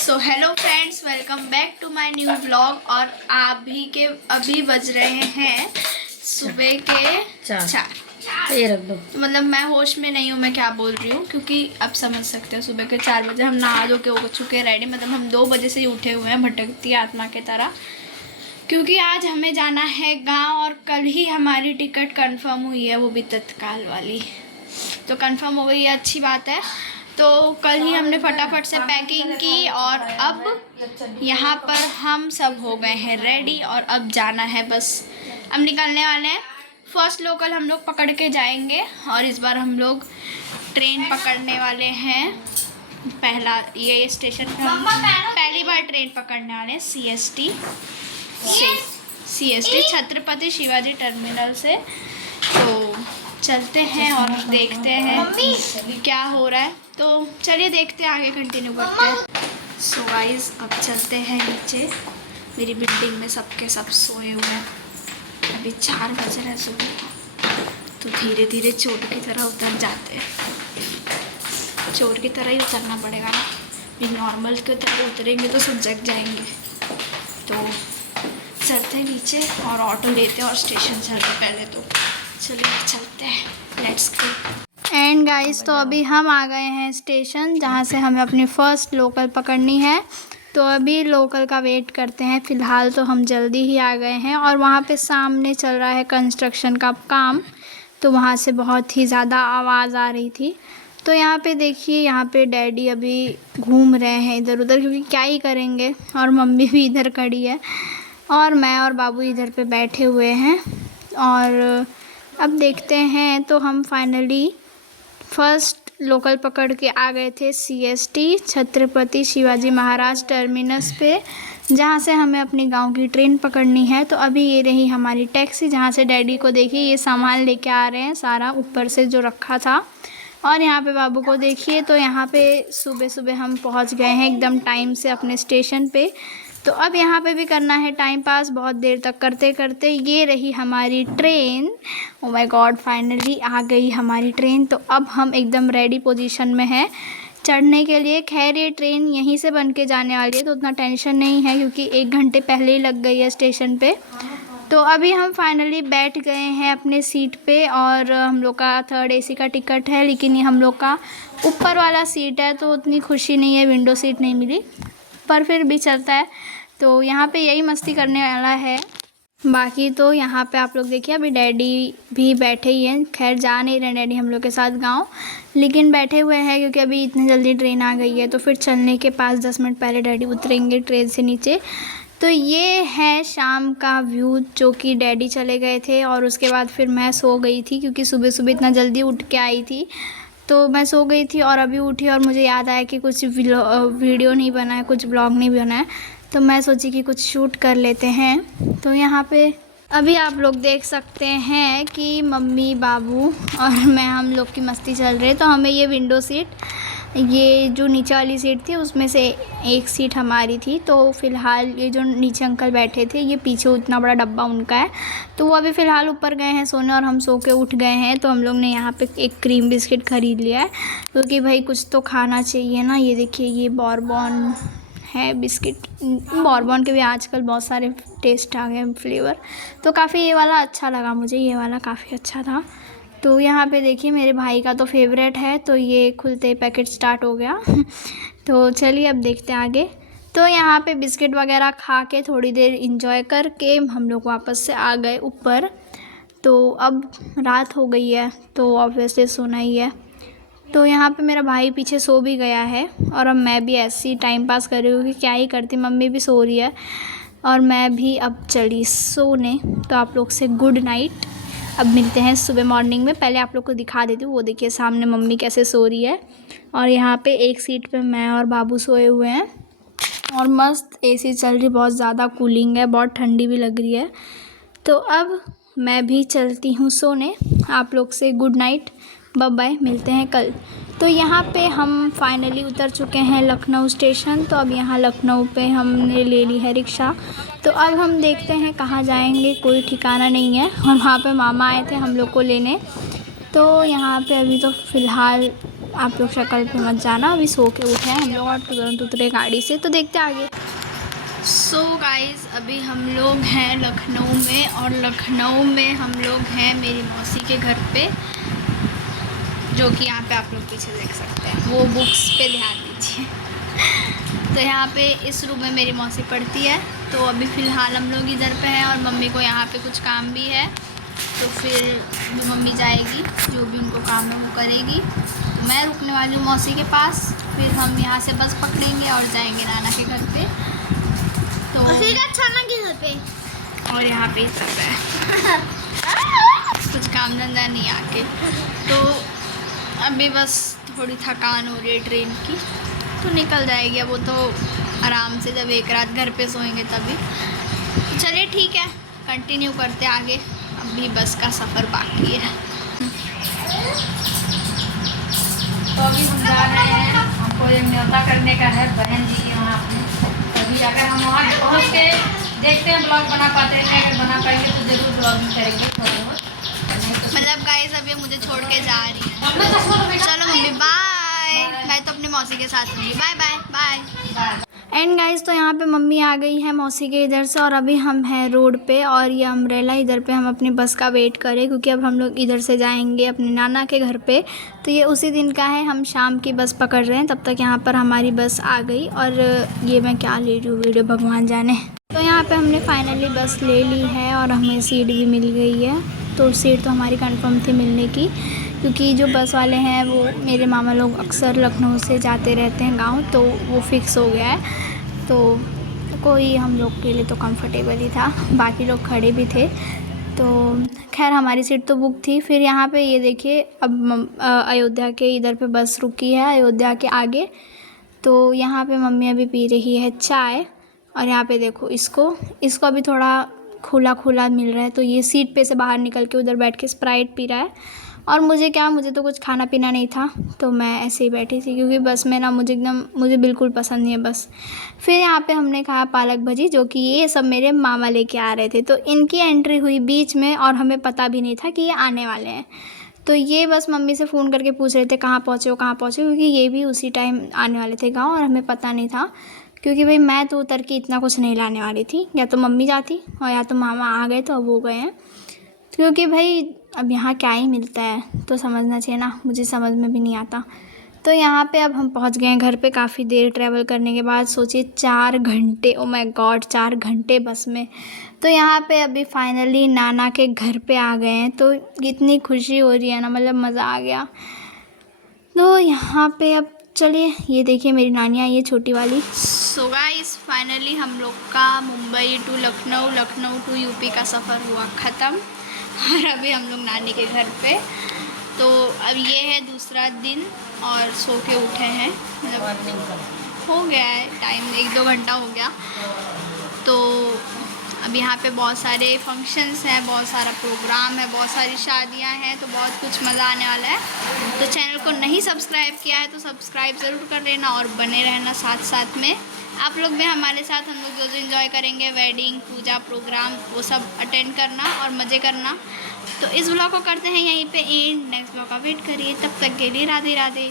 So hello friends, welcome back to my new vlog. और अभी बज रहे हैं सुबह के 4। ये रख दो। तो मतलब मैं होश में नहीं हूँ, मैं क्या बोल रही हूँ, क्योंकि अब समझ सकते हो सुबह के 4 बजे हम नहा धो के हो चुके रेडी। मतलब हम 2 बजे से ही उठे हुए हैं भटकती आत्मा के तरह, क्योंकि आज हमें जाना है गांव। और कल ही हमारी टिकट कंफर्म हुई है, वो भी तत्काल वाली। तो कंफर्म हो गई है, अच्छी बात है। तो कल ही हमने फटाफट से पैकिंग की और अब यहाँ पर हम सब हो गए हैं रेडी और अब जाना है। बस अब निकलने वाले हैं। फर्स्ट लोकल हम लोग पकड़ के जाएंगे और इस बार हम लोग ट्रेन पकड़ने वाले हैं। पहला ये स्टेशन पे हम पहली बार ट्रेन पकड़ने वाले हैं CST छत्रपति शिवाजी टर्मिनल से। तो चलते हैं और देखते हैं क्या हो रहा है। तो चलिए देखते हैं, आगे कंटिन्यू करते हैं। सो गाइस, अब चलते हैं नीचे। मेरी बिल्डिंग में सबके सब सोए हुए हैं। अभी 4 बज रहे हैं सुबह। तो धीरे धीरे चोर की तरह उतर जाते हैं। चोर की तरह ही उतरना पड़ेगा ना, भी नॉर्मल की तरह उतरेंगे तो सब जग जाएंगे। तो चलते हैं नीचे और ऑटो लेते हैं और स्टेशन चलते पहले। तो चलिए चलते हैं, लेट्स गो। एंड गाइस, तो अभी हम आ गए हैं स्टेशन, जहाँ से हमें अपनी फ़र्स्ट लोकल पकड़नी है। तो अभी लोकल का वेट करते हैं। फ़िलहाल तो हम जल्दी ही आ गए हैं और वहाँ पे सामने चल रहा है कंस्ट्रक्शन का काम। तो वहाँ से बहुत ही ज़्यादा आवाज़ आ रही थी। तो यहाँ पे देखिए, यहाँ पे डैडी अभी घूम रहे हैं इधर उधर, क्योंकि क्या ही करेंगे। और मम्मी भी इधर खड़ी है और मैं और बाबू इधर पे बैठे हुए हैं। और अब देखते हैं। तो हम फाइनली फर्स्ट लोकल पकड़ के आ गए थे CST छत्रपति शिवाजी महाराज टर्मिनस पे, जहाँ से हमें अपनी गांव की ट्रेन पकड़नी है। तो अभी ये रही हमारी टैक्सी, जहाँ से डैडी को देखिए ये सामान लेके आ रहे हैं सारा ऊपर से जो रखा था। और यहाँ पे बाबू को देखिए। तो यहाँ पे सुबह सुबह हम पहुँच गए हैं एकदम टाइम से अपने स्टेशन पे। तो अब यहाँ पे भी करना है टाइम पास, बहुत देर तक करते करते। ये रही हमारी train. Oh my God, finally आ गई हमारी ट्रेन। तो अब हम एकदम रेडी पोजीशन में हैं चढ़ने के लिए। खैर ये ट्रेन यहीं से बन के जाने वाली है, तो उतना टेंशन नहीं है, क्योंकि 1 घंटे पहले ही लग गई है स्टेशन पे। तो अभी हम फाइनली बैठ गए हैं अपने सीट पे। और हम लोग का 3rd AC का टिकट है, लेकिन ये हम लोग का ऊपर वाला सीट है, तो उतनी खुशी नहीं है, विंडो सीट नहीं मिली, पर फिर भी चलता है। तो यहाँ पे यही मस्ती करने वाला है। बाकी तो यहाँ पे आप लोग देखिए, अभी डैडी भी बैठे ही हैं। खैर जा नहीं रहे डैडी हम लोग के साथ गांव, लेकिन बैठे हुए हैं, क्योंकि अभी इतनी जल्दी ट्रेन आ गई है। तो फिर चलने के 5-10 मिनट पहले डैडी उतरेंगे ट्रेन से नीचे। तो ये है शाम का व्यू, जो कि डैडी चले गए थे और उसके बाद फिर मैं सो गई थी, क्योंकि सुबह सुबह इतना जल्दी उठ के आई थी। तो मैं सो गई थी और अभी उठी और मुझे याद आया कि कुछ वीडियो नहीं बना है, कुछ ब्लॉग नहीं बना है। तो मैं सोची कि कुछ शूट कर लेते हैं। तो यहाँ पे अभी आप लोग देख सकते हैं कि मम्मी, बाबू और मैं, हम लोग की मस्ती चल रही है। तो हमें ये विंडो सीट, ये जो नीचे वाली सीट थी, उसमें से एक सीट हमारी थी। तो फ़िलहाल ये जो नीचे अंकल बैठे थे, ये पीछे उतना बड़ा डब्बा उनका है। तो वो अभी फ़िलहाल ऊपर गए हैं सोने और हम सो के उठ गए हैं। तो हम लोग ने यहाँ पे एक क्रीम बिस्किट ख़रीद लिया है, क्योंकि भाई कुछ तो खाना चाहिए ना। ये देखिए, ये बॉर्बन है बिस्किट। बॉर्बन के भी आजकल बहुत सारे टेस्ट आ गए, फ्लेवर। तो काफ़ी ये वाला अच्छा लगा मुझे, ये वाला काफ़ी अच्छा था। तो यहाँ पे देखिए, मेरे भाई का तो फेवरेट है। तो ये खुलते पैकेट स्टार्ट हो गया। तो चलिए अब देखते हैं आगे। तो यहाँ पे बिस्किट वगैरह खा के थोड़ी देर इंजॉय करके हम लोग वापस से आ गए ऊपर। तो अब रात हो गई है, तो ऑब्वियसली सोना ही है। तो यहाँ पे मेरा भाई पीछे सो भी गया है और अब मैं भी ऐसे ही टाइम पास कर रही हूँ कि क्या ही करती। मम्मी भी सो रही है और मैं भी अब चली सोने। तो आप लोग से गुड नाइट। अब मिलते हैं सुबह मॉर्निंग में। पहले आप लोग को दिखा देती हूँ, वो देखिए सामने मम्मी कैसे सो रही है। और यहाँ पे एक सीट पे मैं और बाबू सोए हुए हैं और मस्त AC चल रही, बहुत ज़्यादा कूलिंग है, बहुत ठंडी भी लग रही है। तो अब मैं भी चलती हूँ सोने। आप लोग से गुड नाइट, बाय बाय, मिलते हैं कल। तो यहाँ पे हम फाइनली उतर चुके हैं लखनऊ स्टेशन। तो अब यहाँ लखनऊ पे हमने ले ली है रिक्शा। तो अब हम देखते हैं कहाँ जाएंगे, कोई ठिकाना नहीं है। और वहाँ पे मामा आए थे हम लोग को लेने। तो यहाँ पे अभी तो फ़िलहाल आप लोग शक्ल पे मत जाना, अभी सो के उठे हैं हम लोग और तुरंत उतरे गाड़ी से। तो देखते आगे। सो गाइस अभी हम लोग हैं लखनऊ में, और लखनऊ में हम लोग हैं मेरी मौसी के घर पे, जो कि यहाँ पे आप लोग पीछे देख सकते हैं। वो बुक्स पे ध्यान दीजिए। तो यहाँ पे इस रूम में मेरी मौसी पढ़ती है। तो अभी फ़िलहाल हम लोग इधर पे हैं और मम्मी को यहाँ पे कुछ काम भी है, तो फिर जो मम्मी जाएगी, जो भी उनको काम है वो करेगी। तो मैं रुकने वाली हूँ मौसी के पास, फिर हम यहाँ से बस पकड़ेंगे और जाएंगे नाना के घर पे। तो नाना के घर पे, और यहाँ पे सब है कुछ काम धंधा नहीं आके। तो अभी बस थोड़ी थकान हो रही है ट्रेन की, तो निकल जाएगी। अब वो तो आराम से जब एक रात घर पे सोएंगे तभी। चलिए ठीक है, कंटिन्यू करते आगे, अभी बस का सफ़र बाकी है। तो अभी हम जा रहे हैं, हमको एक न्योता करने का है बहन जी यहाँ पे। अभी अगर हम वहाँ पहुँच के देखते हैं ब्लॉग बना पाते हैं, अगर बना पाएंगे तो ज़रूर ब्लॉगिंग करेंगे थोड़ा बहुत। मतलब गाइस अभी मुझे छोड़ के जा रही है। चलो मम्मी बाय, मैं तो अपनी मौसी के साथ रहूँगी। Bye bye bye. And guys तो यहाँ पे मम्मी आ गई है मौसी के इधर से, और अभी हम हैं रोड पे, और ये अम्ब्रेला इधर पे हम अपनी बस का वेट करें, क्योंकि अब हम लोग इधर से जाएंगे अपने नाना के घर पे। तो ये उसी दिन का है, हम शाम की बस पकड़ रहे हैं। तब तक यहाँ पर हमारी बस आ गई, और ये मैं क्या ले रही हूँ वीडियो भगवान जाने। तो यहाँ पर हमने फाइनली बस ले ली है और हमें सीट भी मिल गई है। तो सीट तो हमारी कंफर्म थी मिलने की, क्योंकि जो बस वाले हैं वो मेरे मामा लोग अक्सर लखनऊ से जाते रहते हैं गांव, तो वो फिक्स हो गया है। तो कोई हम लोग के लिए तो कंफर्टेबल ही था, बाकी लोग खड़े भी थे। तो खैर हमारी सीट तो बुक थी। फिर यहाँ पे ये देखिए, अब अयोध्या के इधर पे बस रुकी है, अयोध्या के आगे। तो यहाँ पे मम्मी अभी पी रही है चाय, और यहाँ पे देखो इसको अभी थोड़ा खुला खुला मिल रहा है, तो ये सीट पे से बाहर निकल के उधर बैठ के स्प्राइट पी रहा है। और मुझे तो कुछ खाना पीना नहीं था, तो मैं ऐसे ही बैठी थी, क्योंकि बस में ना मुझे बिल्कुल पसंद नहीं है बस। फिर यहाँ पे हमने खाया पालक भजी, जो कि ये सब मेरे मामा लेके आ रहे थे। तो इनकी एंट्री हुई बीच में, और हमें पता भी नहीं था कि ये आने वाले हैं। तो ये बस मम्मी से फ़ोन करके पूछ रहे थे कहाँ पहुँचे हो, क्योंकि ये भी उसी टाइम आने वाले थे गाँव, और हमें पता नहीं था। क्योंकि भाई मैं तो उतर के इतना कुछ नहीं लाने वाली थी, या तो मम्मी जाती और या तो मामा आ गए, तो अब वो गए हैं। क्योंकि भाई अब यहाँ क्या ही मिलता है, तो समझना चाहिए ना, मुझे समझ में भी नहीं आता। तो यहाँ पे अब हम पहुँच गए हैं घर पे, काफ़ी देर ट्रैवल करने के बाद। सोचिए 4 घंटे, ओ माय गॉड 4 घंटे बस में। तो यहाँ पे अभी फाइनली नाना के घर पे आ गए हैं, तो इतनी खुशी हो रही है ना, मतलब मज़ा आ गया। तो यहाँ पे अब चलिए, ये देखिए मेरी नानी आई है छोटी वाली। सो गाइस फाइनली हम लोग का Mumbai to Lucknow, Lucknow to UP का सफ़र हुआ ख़त्म, और अभी हम लोग नानी के घर पे। तो अब ये है दूसरा दिन, और सो के उठे हैं, मतलब हो गया है टाइम, 1-2 घंटा हो गया। तो अब यहाँ पे बहुत सारे फंक्शंस हैं, बहुत सारा प्रोग्राम है, बहुत सारी शादियाँ हैं, तो बहुत कुछ मज़ा आने वाला है। तो चैनल को नहीं सब्सक्राइब किया है तो सब्सक्राइब ज़रूर कर लेना, और बने रहना साथ साथ में। आप लोग भी हमारे साथ, हम लोग जो एंजॉय करेंगे, वेडिंग, पूजा, प्रोग्राम, वो सब अटेंड करना और मज़े करना। तो इस ब्लॉग को करते हैं यहीं पे एंड, नेक्स्ट ब्लॉग का वेट करिए, तब तक के लिए राधे राधे।